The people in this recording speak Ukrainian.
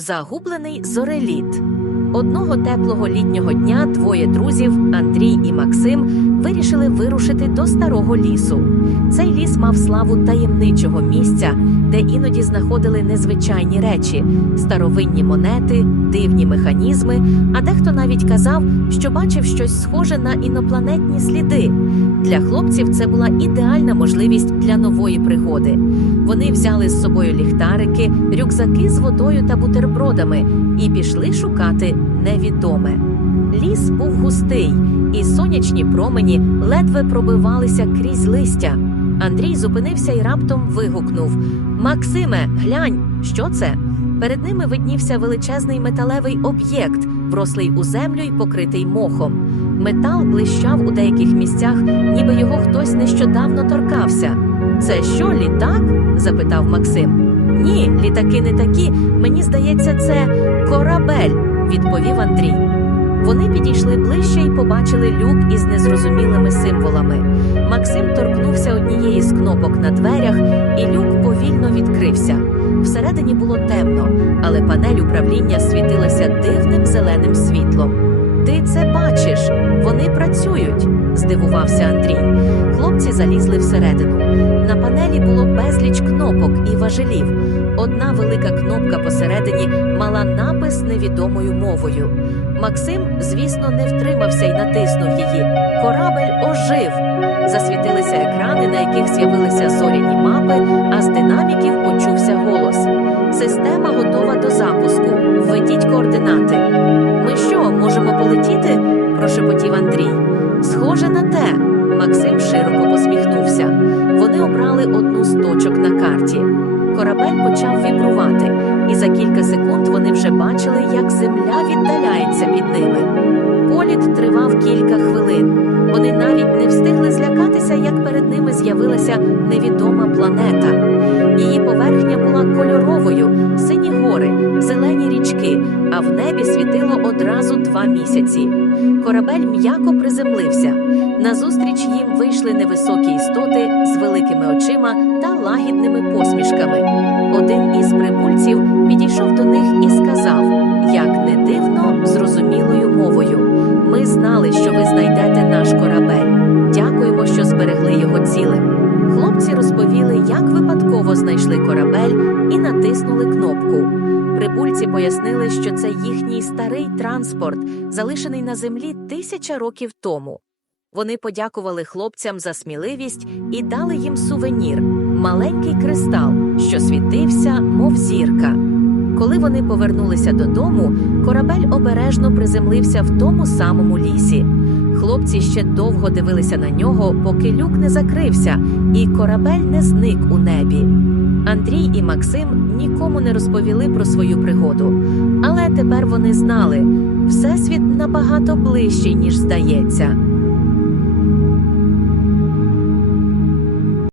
Загублений зореліт. Одного теплого літнього дня двоє друзів, Андрій і Максим, вирішили вирушити до старого лісу. Цей ліс мав славу таємничого місця, де іноді знаходили незвичайні речі, старовинні монети, дивні механізми, а дехто навіть казав, що бачив щось схоже на інопланетні сліди. Для хлопців це була ідеальна можливість для нової пригоди. Вони взяли з собою ліхтарики, рюкзаки з водою та бутербродами і пішли шукати невідоме. Ліс був густий, і сонячні промені ледве пробивалися крізь листя. Андрій зупинився і раптом вигукнув: Максиме, глянь, що це? Перед ними виднівся величезний металевий об'єкт, врослий у землю й покритий мохом. Метал блищав у деяких місцях, ніби його хтось нещодавно торкався. Це що, літак? запитав Максим. Ні, літаки не такі. Мені здається, це корабель, відповів Андрій. Вони підійшли ближче і побачили люк із незрозумілими символами. Максим торкнувся однієї з кнопок на дверях, і люк повільно відкрився. Всередині було темно, але панель управління світилася дивним здивувався Андрій. Хлопці залізли всередину. На панелі було безліч кнопок і важелів. Одна велика кнопка посередині мала напис невідомою мовою. Максим, звісно, не втримався і натиснув її. Корабель ожив. Засвітилися екрани, на яких з'явилися зоряні мапи, а з динаміків почувся голос. Система готова до запуску. Введіть координати. Ми що, можемо полетіти? прошепотів Андрій. Схоже на те. Максим широко посміхнувся. Вони обрали одну з точок на карті. Корабель почав вібрувати, і за кілька секунд вони вже бачили, як земля віддаляється під ними. Політ тривав кілька хвилин. Вони навіть не встигли злякатися, як перед ними з'явилася невідома планета. Її поверхня була кольоровою, сині гори, зелені річки, а в небі світило одразу два місяці. Корабель м'яко приземлився. Назустріч їм вийшли невисокі істоти з великими очима та лагідними посмішками. Один із прибульців підійшов до них і сказав, як не дивно, зрозумілою мовою. Ми знали, що ви знайдете наш корабель. Дякуємо, що зберегли його цілим. Хлопці розповіли, як випадково знайшли корабель і натиснули кнопку. Прибульці пояснили, що це їхній старий транспорт, залишений на землі тисяча років тому. Вони подякували хлопцям за сміливість і дали їм сувенір маленький кристал, що світився, мов зірка. Коли вони повернулися додому, корабель обережно приземлився в тому самому лісі. Хлопці ще довго дивилися на нього, поки люк не закрився, і корабель не зник у небі. Андрій і Максим нікому не розповіли про свою пригоду, але тепер вони знали, всесвіт набагато ближчий, ніж здається.